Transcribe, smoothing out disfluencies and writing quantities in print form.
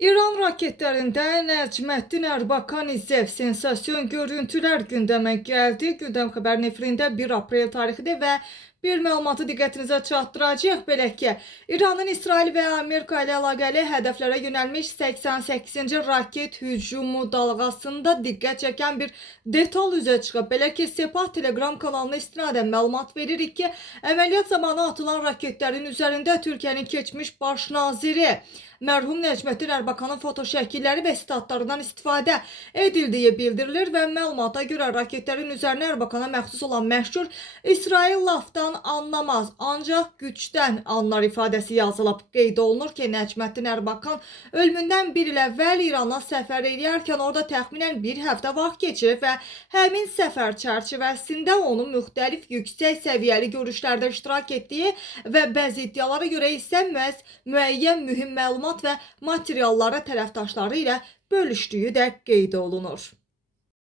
İran raketlərində Nəcməddin Erbakan-İzəv sensasyon görüntülər gündəmə gəldi. Gündəm xəbər nefrində 1 aprel tarixidir və bir məlumatı diqqətinizə çatdıracağıq. Belə ki, İranın İsrail və Amerika ilə əlaqəli hədəflərə yönəlmiş 88-ci raket hücumu dalğasında diqqət çəkən bir detal üzə çıxıb. Belə ki, Sepah Telegram kanalına istinadən məlumat veririk ki, əməliyyat zamanı atılan raketlərin üzərində Türkiyənin keçmiş baş naziri mərhum Nəcməddin Erbakanın foto şəkilləri və statlarından istifadə edildiyi bildirilir və məlumata görə raketlərin üzərinə Erbakana məxsus olan məşhur İsrail lafdan anlamaz, ancaq gücdən anlar ifadəsi yazılıb. Qeyd olunur ki, Nəcməddin Erbakan ölümündən bir il əvvəl İrana səfər edərkən orada təxminən bir həftə vaxt keçirib və həmin səfər çərçivəsində onun müxtəlif yüksək səviyyəli görüşlərdə iştirak etdiyi və bəzi iddialara görə isə müəyyən mühüm məlumat və materialları tərəfdaşları ilə bölüşdüyü də qeyd olunur.